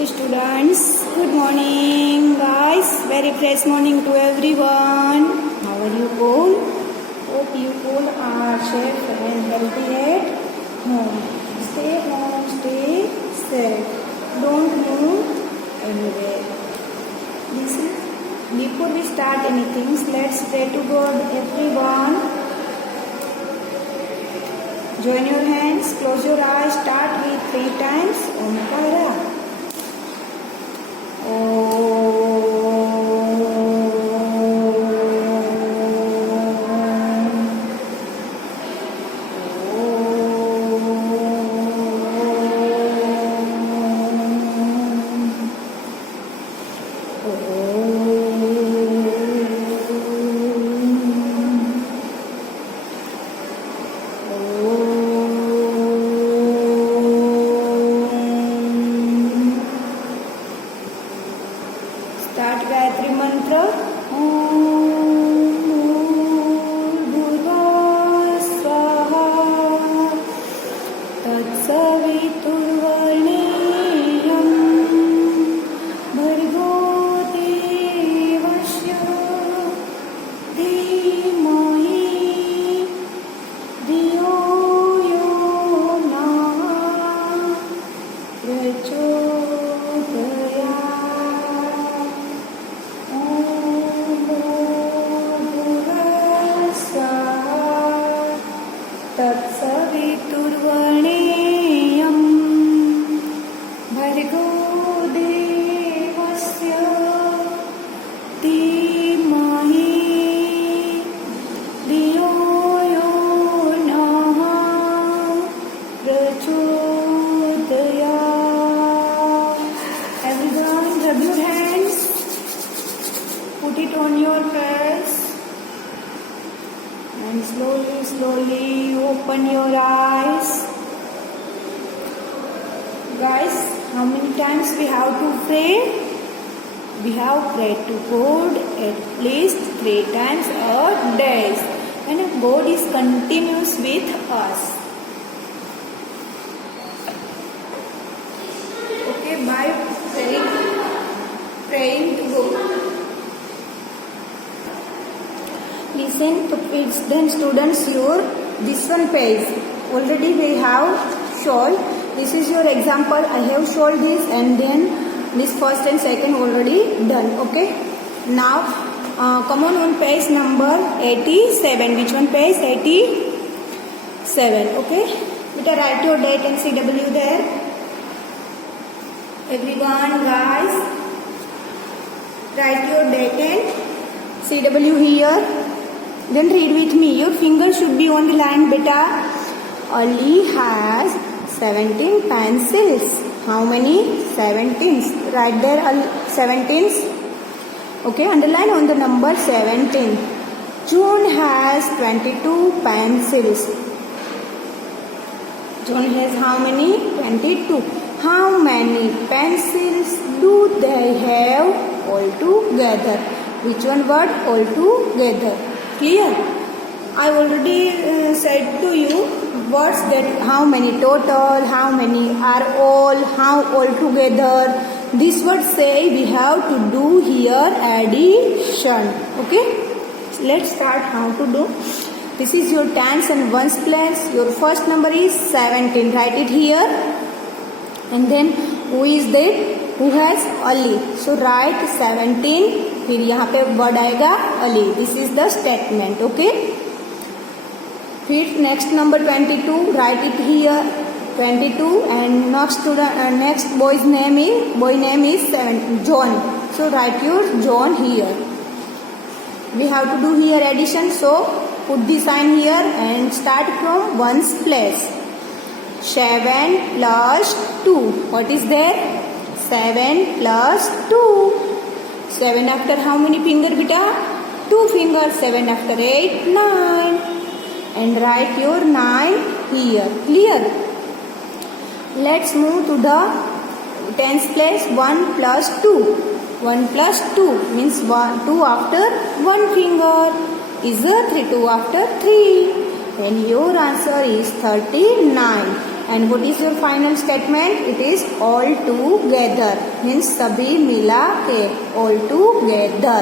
Okay, students, good morning, guys. Very fresh morning to everyone. How are you all? Hope you all are safe and healthy at home. Stay home, stay safe. Don't move anywhere. Before we start anything, let's pray to God, everyone. Join your hands, close your eyes, start with 3 times. Omkara. Start Gayatri Mantra. Bhurvuvah Swaha Tatsaviturvarenyam Bhargo Devasya Dhimahi Dhiyo Yo Nah Prachodayat. तत्सवितुर्वरेण्यं भर्गो देवस्य धीमहि धियो यो नः प्रचोदयात्. Everyone, rub your hands. Put it on your face and slowly open your eyes. Guys, how many times we have to pray? We have prayed to God at least 3 times a day, and God is continuous with us. Okay, by praying to God. Listen to it. Then students, this one page already we have shown. This is your example. I have shown this, and then this first and second already done. Okay. Now come on page number 87. Which one page? 87. Okay. Better write your date and CW there. Everyone, guys, write your date and CW here. Then read with me. Your finger should be on the line, beta. Ali has 17 pencils. How many? 17. Write there 17. Okay, underline on the number 17. June has 22 pencils. June has how many? 22. How many pencils do they have altogether? Which one word? Altogether. Clear? I already said to you words that how many total, how many are all, how all together. This word say we have to do here addition. Okay? Let's start how to do. This is your tens and ones place. Your first number is 17. Write it here. And then who is that? Who has Ali? So write 17. फिर यहाँ पे word आएगा Ali. This is the statement. Okay. फिर next number 22. Write it here 22. And next boy name is John. So write your John here. We have to do here addition. So put the sign here and start from ones place. 7 plus 2. What is there? 7 plus 2. 7 after how many finger, beta? 2 fingers. 7 after 8, 9. And write your 9 here. Clear? Let's move to the tens place. 1 plus 2. 1 plus 2 means 2 after 1 finger is 3. 2 after 3. And your answer is 39. and what is your final statement? It is all together, means सभी मिला के, all together.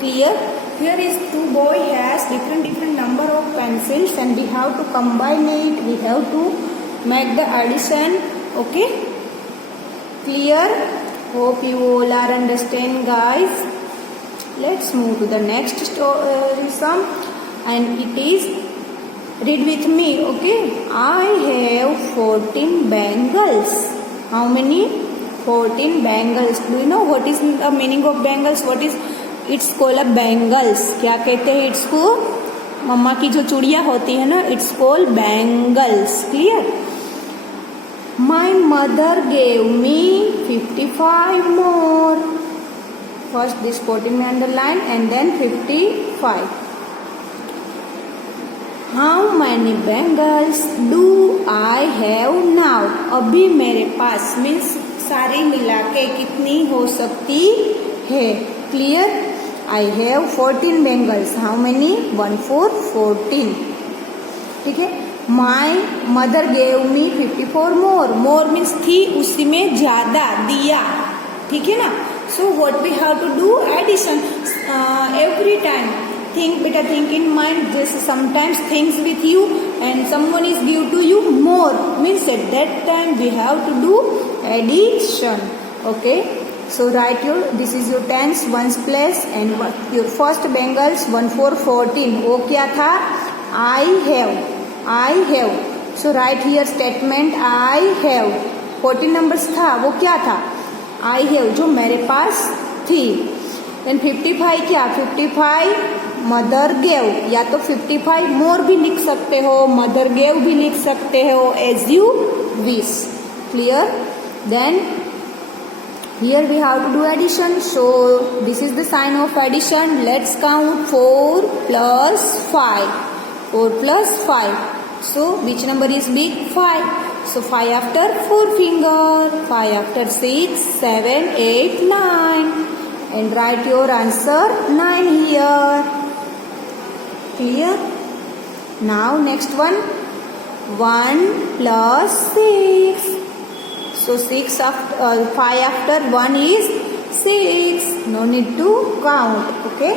Clear? Here is two boy has different number of pencils and we have to combine it, we have to make the addition. Okay, clear? Hope you all are understand, guys. Let's move to the next story sum, and it is, read with me. Okay, I have 14 bangles. How many? 14 bangles. Do you know what is the meaning of bangles? What is it's called a bangles. क्या कहते हैं it's को? मम्मा की जो चूड़ियां होती है ना, it's called bangles. Clear? My mother gave me 55 more. First this 14 में underline and then 55. How many bangles do I have now? अभी मेरे पास, मीन्स सारी मिला के कितनी हो सकती है. Clear? I have 14 bangles. How many? 1 4 14. ठीक है. My mother gave me 54 more. More means थी, उसी में ज्यादा दिया. ठीक है ना? So what we have to do? Addition. Every time think, beta, think in mind. Just sometimes things with you and someone is give to you more, means at that time we have to do addition. Okay. So write your, this is your tens ones place and your first bangles 1 4 14. वो क्या था? I have. So write here statement I have. 14 numbers था, वो क्या था? I have, जो मेरे पास थी. Then 55 क्या? 55 mother gave, या तो 55 more भी लिख सकते हो, mother gave भी लिख सकते हो, as you wish. Clear? Then here we have to do addition. So this is the sign of addition. Let's count 4 plus 5. 4 plus 5. So which number is big? 5. So 5 after 4 finger. 5 after 6, 7, 8, 9. And write your answer 9 here. Clear? Now next one. 1 plus 6. So 5 after 1 is 6. No need to count. Okay.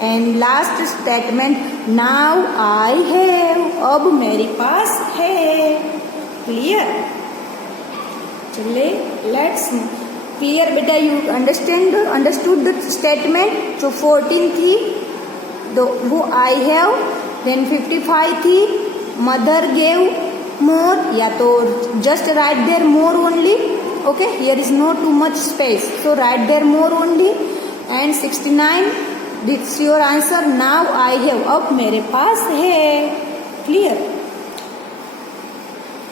And last statement. Now I have. अब मेरे पास है. Clear? चले. Let's. Clear बेटा? You understood the statement? जो 14 थी, वो I have. Then 55 थी. Mother gave more, या तो just write there more only. Okay, here is no too much space, so write there more only. And 69, this is your answer. Now I have, अब मेरे पास है. Clear?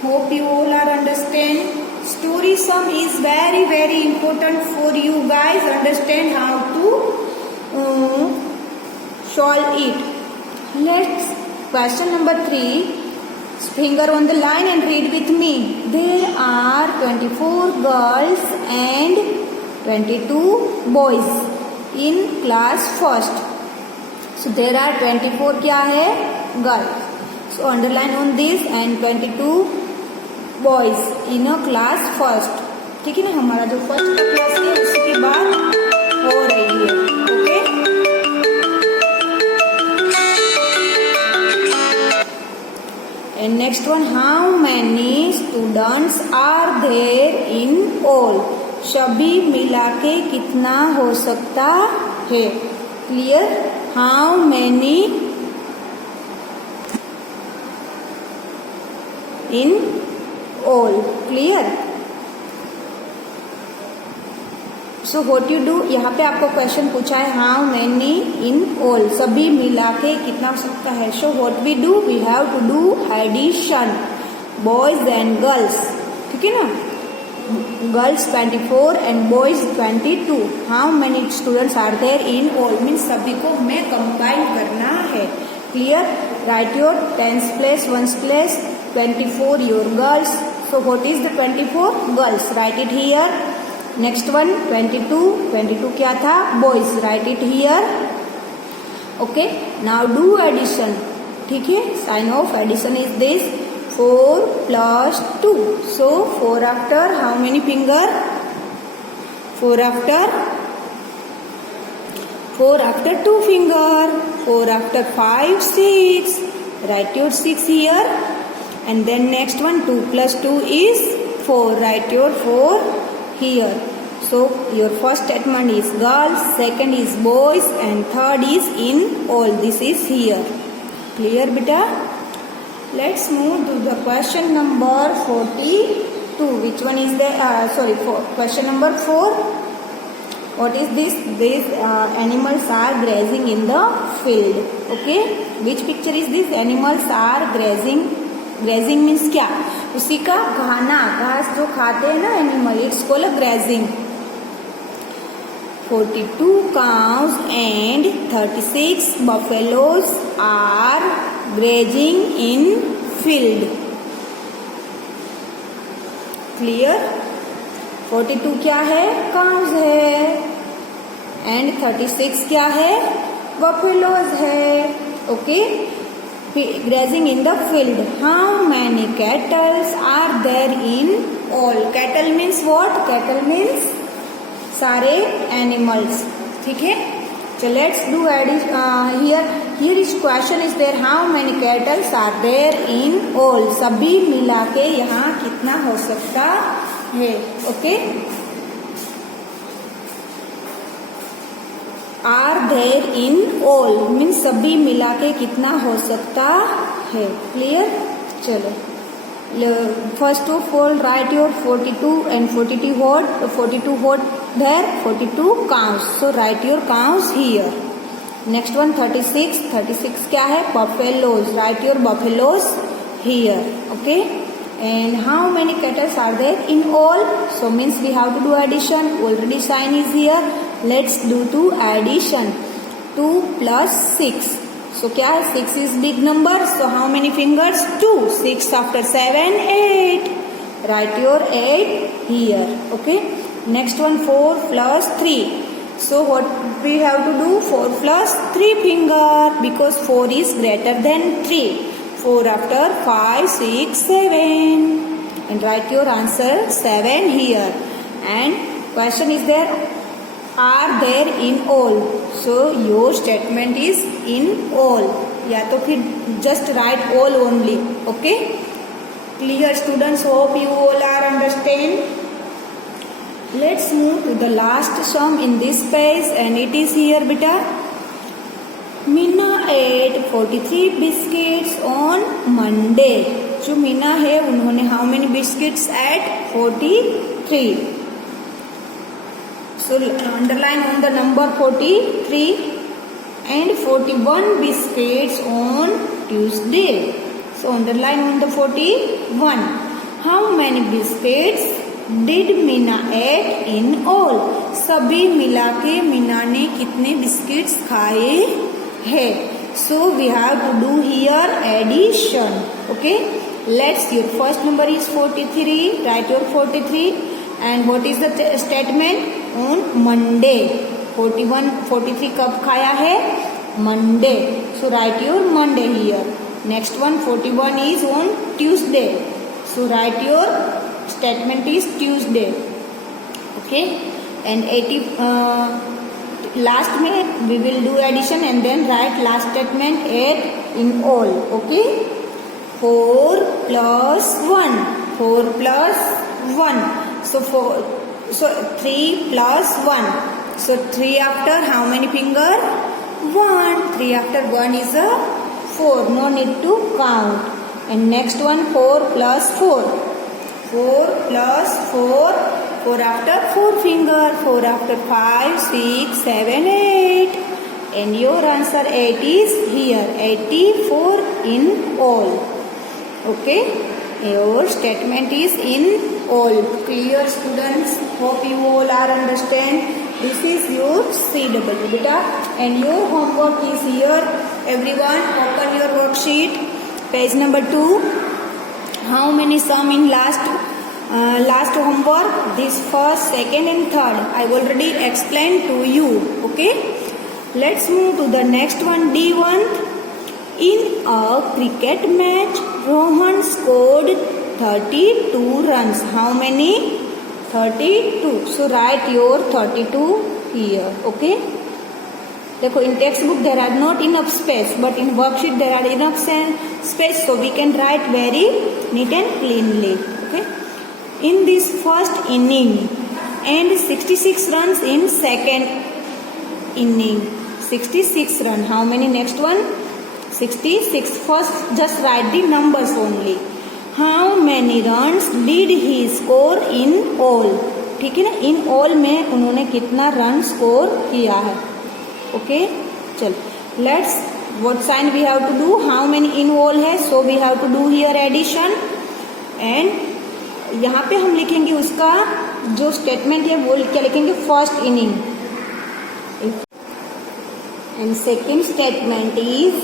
Hope you all are understand. Story sum is very important for you guys. Understand how to solve it. Let's question number 3. Finger on the line and read with me. There are 24 girls and 22 boys in class first. So there are 24 क्या है? Girls. So underline on this and 22 boys in a class first. ठीक है ना? हमारा जो first class है उसकी बात हो रही है. Okay. And next one, how many students are there in all? सभी मिला के कितना हो सकता है? Clear? How many in all? Clear? So what you do, यहाँ पे आपको क्वेश्चन पूछा है हाउ मैनी इन ऑल, सभी मिला के कितना हो सकता है. So what we do, we have to do addition, boys and girls. ठीक है ना, girls 24 and boys 22. How many students are there in all means सभी को हमें कंबाइन करना है. Clear? Write your tens place, ones place, 24 your girls. So what is the 24? Girls. Write it here. Next one 22 क्या था? Boys. Write it here. Okay, now do addition. ठीक है, sign of addition is this. 4 plus 2. So 4 after how many finger? 4 after 2 finger. 4 after 5, 6. Write your 6 here. And then next one, 2 plus 2 is 4. Write your 4 here. So your first statement is girls, second is boys, and third is in all. This is here. Clear, beta? Let's move to the question number 42. Which one is the, question number 4. What is this? These animals are grazing in the field. Okay. Which picture is this? Animals are grazing. Grazing means क्या? उसी का खाना, घास जो खाते हैं ना animal, it's called grazing. 42 cows and 36 buffaloes are grazing in field. Clear? 42 क्या है? Cows है. And 36 क्या है? Buffaloes है. Okay? Grazing in the field. How many cattle are there in all? Cattle means what? Cattle means सारे animals. ठीक है? So let's do addition. Here is question is there. How many cattle are there in all? सभी मिला के यहाँ कितना हो सकता है? Okay? Are there in all means सभी मिला के कितना हो सकता है? Clear? चलो. First of all, write your 42 and 42 what? 42 what there? 42 cows. So write your cows here. Next one 36. 36 क्या है? Buffaloes. Write your buffaloes here. Okay. And how many cattle are there in all? So means we have to do addition. Already sign is here. Let's do to addition. 2 plus 6. So क्या है? 6 is big number. So how many fingers? 2. 6 after 7, 8. Write your 8 here. Okay. Next one 4 plus 3. So what we have to do? 4 plus 3 finger because 4 is greater than 3. 4 after 5, 6, 7. And write your answer 7 here. And question is there. Are there in all? So your statement is in all. या तो फिर just write all only. Okay? Clear students? Hope you all are understand. Let's move to the last sum in this page and it is here beta. Meena ate 43 biscuits on Monday. जो मीना है उन्होंने how many biscuits ate? 43. So underline on the number 43 and 41 biscuits on Tuesday. So underline on the 41. How many biscuits did Meena eat in all? सभी मिला के मीना ने कितने biscuits खाए हैं? So we have to do here addition. Okay. Let's your first number is 43. Write your 43. And what is the statement? On Monday. 43 कब खाया है? Monday. So write your Monday here. Next one 41 is on Tuesday. So write your statement is Tuesday. Okay. And 80 last में we will do addition and then write last statement 8 in all. Okay. 4 plus 1. 4 plus 1. So 3 plus 1. So 3 after how many finger? 1. 3 after 1 is a 4. No need to count. And next one 4 plus 4. 4 plus 4. 4 after 4 finger. 4 after 5, 6, 7, 8. And your answer 8 is here. 84 in all. Okay. Your statement is in all. Clear students? Hope you all are understand. This is your CW beta and your homework is here. Everyone open your worksheet. Page number 2. How many sum in last homework? This first, second and third. I already explained to you. Okay. Let's move to the next one. D1. In a cricket match, Rohan scored 32 runs. How many? 32. So write your 32 here. Okay. देखो in textbook there are not enough space, but in worksheet there are enough space, so we can write very neat and cleanly. Okay. In this first inning and 66 runs in second inning. 66 run. How many? Next one? 66. First just write the numbers only. How many runs did he score in all? ठीक है ना, in all में उन्होंने कितना run score किया है. Okay चल let's what sign we have to do. How many in all है, so we have to do here addition. And यहाँ पे हम लिखेंगे उसका जो स्टेटमेंट है वो क्या लिखेंगे, first inning. And second statement is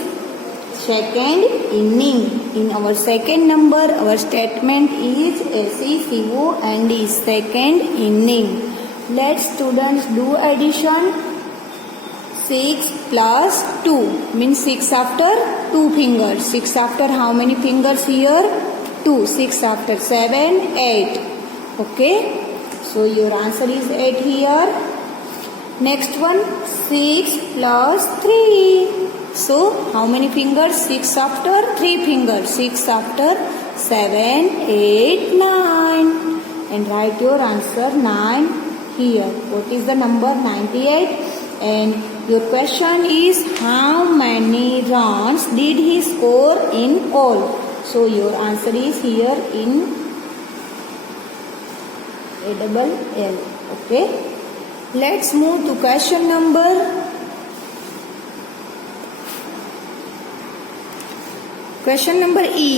second inning. In our second number, our statement is SECO and is second inning. Let's students do addition. 6 plus 2 means 6 after 2 fingers. 6 after how many fingers here? 2. 6 after 7, 8. Okay. So your answer is 8 here. Next one, 6 plus 3. So how many fingers? 6 after 3 fingers. 6 after 7, 8, 9. And write your answer 9 here. What is the number? 98. And your question is how many runs did he score in all? So your answer is here in ALL. Okay. Let's move to question number. Question number E.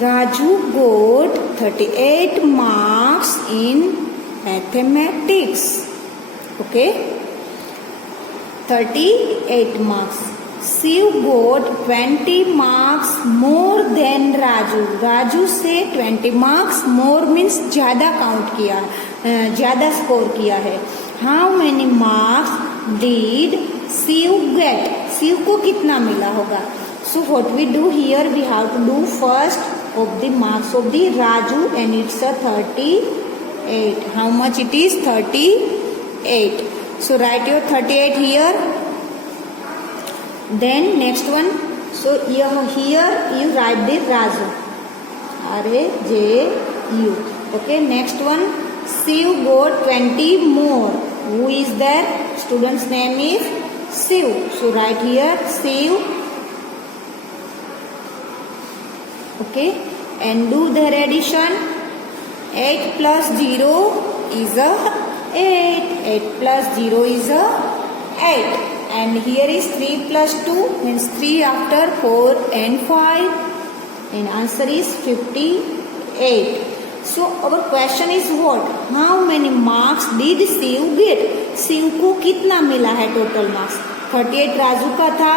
Raju got 38 marks in mathematics. Okay. 38 marks. Shiv got 20 marks more than Raju. Raju से 20 marks more means ज़्यादा count किया, ज़्यादा score किया है. How many marks did Shiv get? Shiv को कितना मिला होगा? So what we do here, we have to do first of the marks of the Raju and it's a 38. How much it is? 38. So write your 38 here. Then next one. So here you write the Raju. R-A-J-U. Okay. Next one. Shiv got 20 more. Who is there? Student's name is Shiv. So write here Shiv. Okay, and do their addition. 8 plus 0 is a 8. 8 plus 0 is a 8. And here is 3 plus 2 means 3 after 4 and 5. And answer is 58. So our question is what? How many marks did Shiv get? Shiv को कितना मिला है total marks? 38 Raju का था,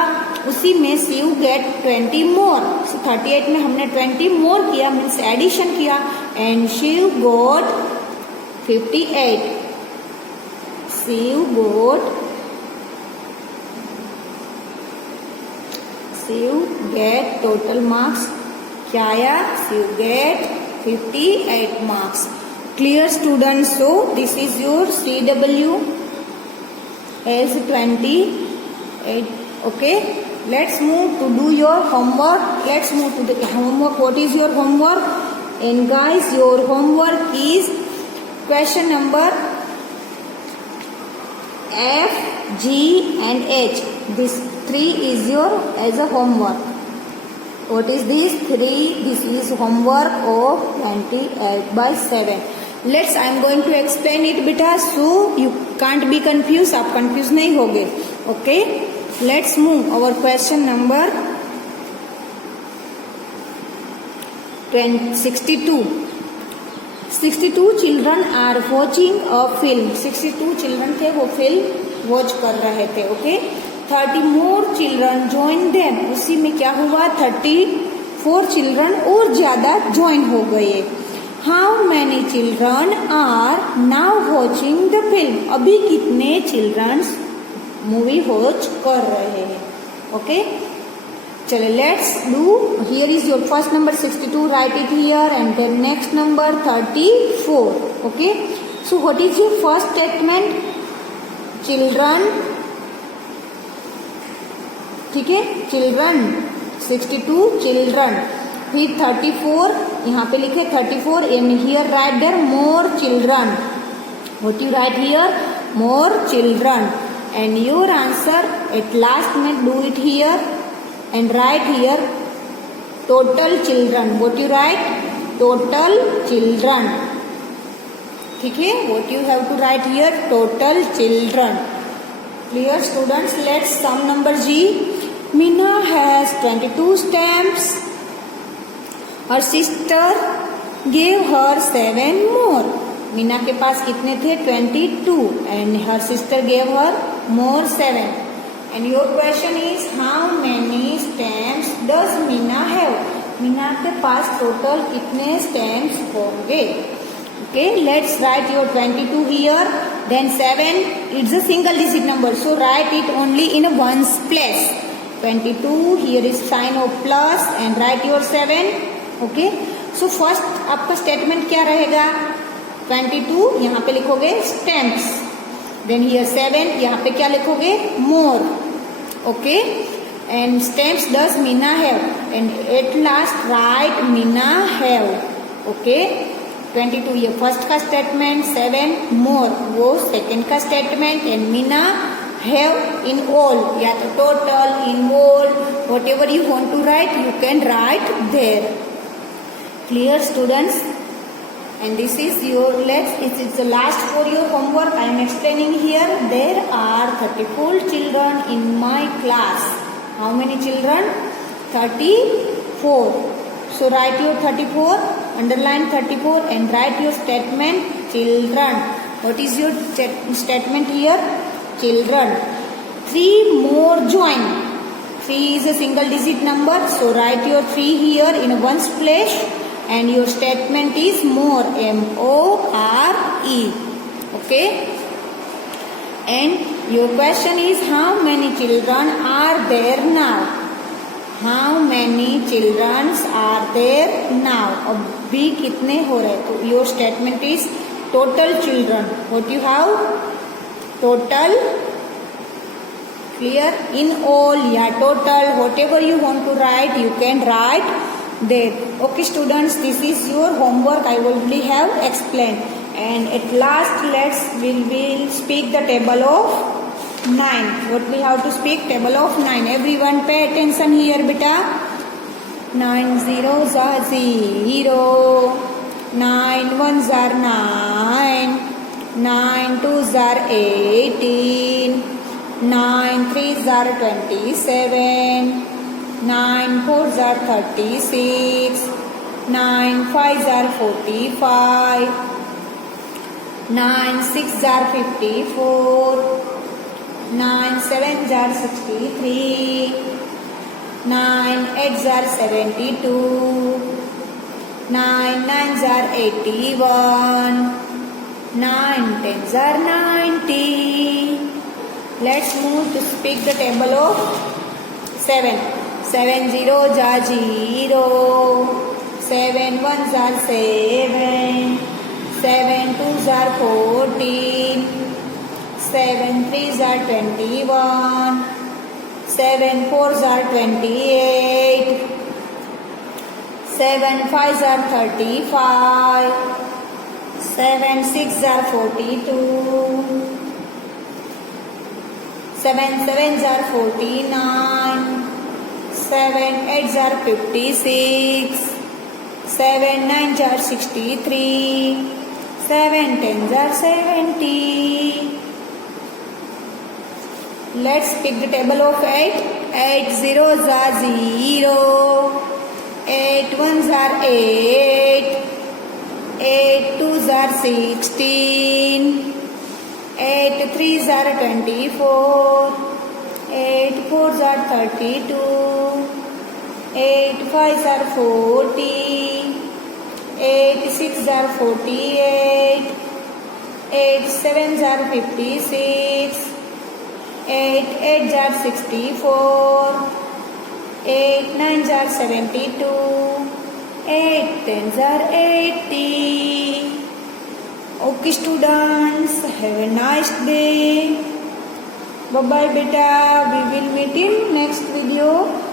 उसी में Shiv gate 20 मोर. 38 में हमने 20 मोर किया मीन्स एडिशन किया and Shiv got 58. Shiv get total marks क्या आया? Shiv get 58 marks. Clear students? So this is your CW as 28. Okay, let's move to do your homework. Let's move to the homework. What is your homework? And guys, your homework is question number F, G and H. This 3 is your as a homework. What is this? 3. This is homework of 28/7. Let's I am going to explain it beta, so you can't be confused. आप confused नहीं होगे. Okay. Let's move our question number 62. 62 children are watching a film. 62 children थे, वो film watch कर रहे थे. Okay. 30 more children join them. उसी में क्या हुआ? 34 children और ज्यादा join हो गए. How many children are now watching the film? अभी कितने children मूवी वॉच कर रहे हैं? ओके, चलो let's do. Here is your first number 62. Write it here and then next number 34. Okay. So what is your first statement? Children. ठीक है, children. 62 children. फिर 34 यहाँ पे लिखे 34 and here write there more children. What you write here? More children. And your answer at last में do it here and write here total children. What you write? Total children. ठीक है, what you have to write here? Total children. Clear students? Let's sum number G. Meena has 22 stamps. Her sister gave her 7 more. Meena के पास कितने थे? 22 and her sister gave her more 7. And your question is how many stamps does Meena have? Meena के पास total कितने stamps होंगे? Okay, let's write your 22 here. Then 7, it's a single digit number, so write it only in a ones place. 22, here is sign of plus and write your 7. Okay, so first आपका statement क्या रहेगा? 22 यहाँ पे लिखोगे stamps. Then here 7, यहाँ पे क्या लिखोगे? More. Okay. And stamps does Meena have. And at last write Meena have. Okay. 22 ये फर्स्ट का स्टेटमेंट. 7 more वो सेकेंड का statement. And Meena have in all, या तो total, in all, whatever you want to write, you can write there. Clear students? And this is your it is the last for your homework. I am explaining here. There are 34 children in my class. How many children? 34. So write your 34, underline 34 and write your statement children. What is your statement here? Children. 3 more join. 3 is a single digit number, so write your 3 here in ones place. And your statement is more, M-O-R-E. Okay. And your question is how many children are there now? How many children are there now? अभी कितने हो रहे? तो your statement is total children. What you have? Total. Clear? In all, yeah, total. Whatever you want to write, you can write there. Okay students, this is your homework. I already have explained. And at last we will speak the table of 9. What we have to speak? Table of 9. Everyone pay attention here beta. 9 zeros are 0, 9 ones are 9, 9 twos are 18, 9 threes are 27, 9 fours are 36, 9 fives are 45, 9 sixes are 54, 9 sevens are 63, 9 eights are 72, 9 nines are 81, 9 tens are 90. Let's move to speak the table of 7. 7 zeros are 0, 7 ones are 7, 7 twos are 14, 7 threes are 21, 7 fours are 28, 7 fives are 35, 7 sixes are 42, 7 sevens are 49, 7 eights are 56, 7 nines are 63, 7 tens are 70. Let's pick the table of 8. 8 zeros are 0, 8 ones are 8, 8 twos are 16, 8 threes are 24, 8 fours are 32, 8 fives are 40, 8 sixes are 48, 8 sevens are 56, 8 eights are 64, 8 9s are 72. 8 10s are 80. Okay students, have a nice day. Bye bye beta. We will meet in next video.